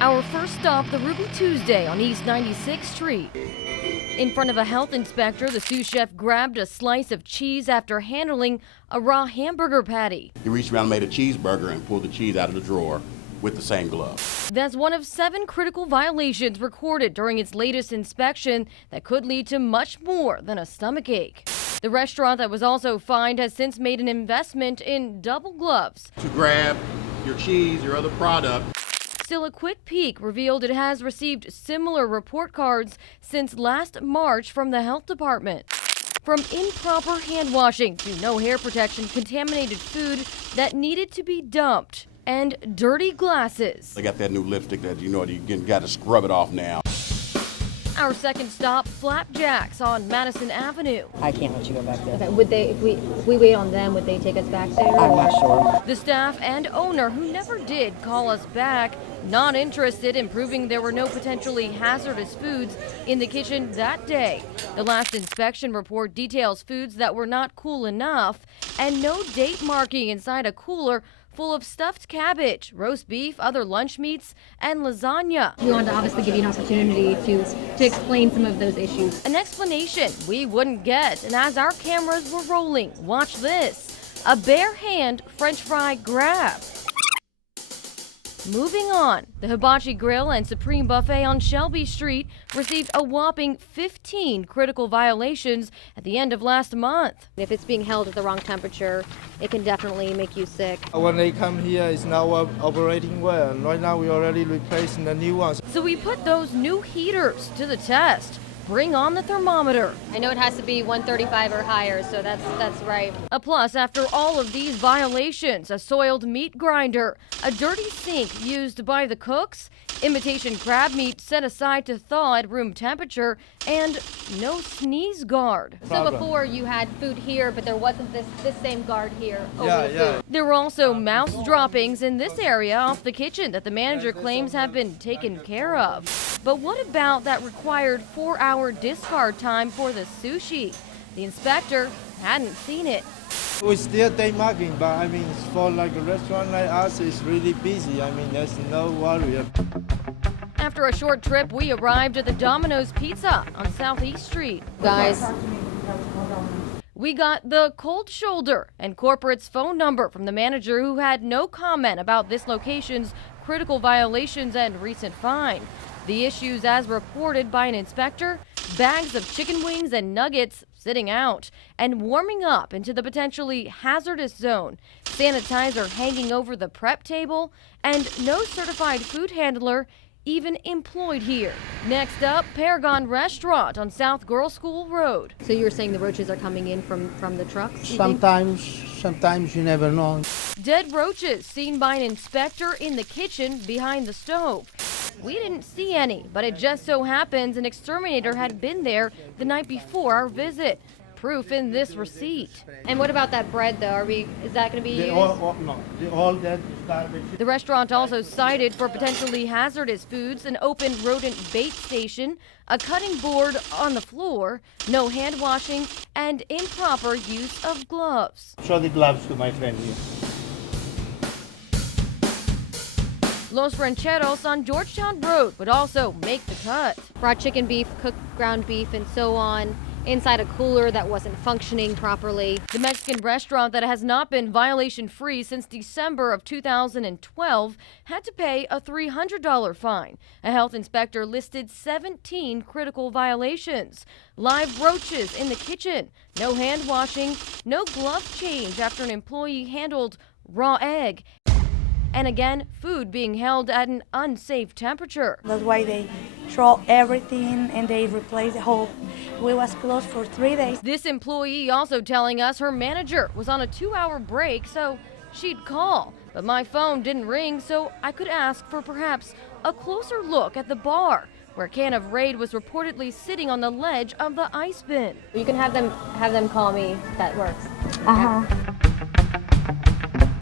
Our first stop, the Ruby Tuesday on East 96th Street. In front of a health inspector, the sous chef grabbed a slice of cheese after handling a raw hamburger patty. He reached around and made a cheeseburger and pulled the cheese out of the drawer with the same glove. That's one of 7 critical violations recorded during its latest inspection that could lead to much more than a stomachache. The restaurant that was also fined has since made an investment in double gloves To grab your cheese, your other product. Still, a quick peek revealed it has received similar report cards since last March from the health department. From improper hand washing to no hair protection, contaminated food that needed to be dumped, and dirty glasses. They got that new lipstick that you got to scrub it off now. Our second stop, Flapjacks on Madison Avenue. I can't let you go back there. Okay, would they, if we wait on them, would they take us back there? I'm not sure. The staff and owner, who never did call us back, not interested in proving there were no potentially hazardous foods in the kitchen that day. The last inspection report details foods that were not cool enough and no date marking inside a cooler full of stuffed cabbage, roast beef, other lunch meats, and lasagna. We wanted to obviously give you an opportunity to explain some of those issues. An explanation we wouldn't get, and as our cameras were rolling, watch this. A bare hand French fry grab. Moving on, the Hibachi Grill and Supreme Buffet on Shelby Street received a whopping 15 critical violations at the end of last month. If it's being held at the wrong temperature, it can definitely make you sick. When they come here, it's now operating well. Right now, we already replacing the new ones. So we put those new heaters to the test. Bring on the thermometer. I know it has to be 135 or higher, so that's right. A plus, after all of these violations, a soiled meat grinder, a dirty sink used by the cooks, imitation crab meat set aside to thaw at room temperature, and no sneeze guard. So before you had food here, but there wasn't this same guard here over the food. There were also mouse droppings in this area off the kitchen that the manager claims have been taken care of. But what about that required 4-hour discard time for the sushi? The inspector hadn't seen it. We still day marking, but I mean, for like a restaurant like us, it's really busy. I mean, there's no worry. After a short trip, we arrived at the Domino's Pizza on Southeast Street. Guys, We got the cold shoulder and corporate's phone number from the manager, who had no comment about this location's critical violations and recent fine. The issues, as reported by an inspector: bags of chicken wings and nuggets sitting out and warming up into the potentially hazardous zone, sanitizer hanging over the prep table, and no certified food handler even employed here. Next up, Paragon Restaurant on South Girls School Road. so you were saying the roaches are coming in from the trucks? you think? Sometimes you never know. Dead roaches seen by an inspector in the kitchen behind the stove. We didn't see any, but it just so happens an exterminator had been there the night before our visit. Proof in this receipt. And what about that bread, though? Is that going to be They used? all that is garbage. The restaurant also cited for potentially hazardous foods an open rodent bait station, a cutting board on the floor, no hand washing, and improper use of gloves. Show the gloves to my friend here. Los Rancheros on Georgetown Road would also make the cut. Raw chicken, beef, cooked ground beef, and so on, inside a cooler that wasn't functioning properly. The Mexican restaurant that has not been violation-free since December of 2012 had to pay a $300 fine. A health inspector listed 17 critical violations. Live roaches in the kitchen, no hand washing, no glove change after an employee handled raw egg, and again, food being held at an unsafe temperature. That's why they throw everything and they replace the whole. We was closed for 3 days. This employee also telling us her manager was on a 2-hour break, so she'd call. But my phone didn't ring, so I could ask for perhaps a closer look at the bar, where a can of Raid was reportedly sitting on the ledge of the ice bin. You can have them call me. That works. Uh-huh.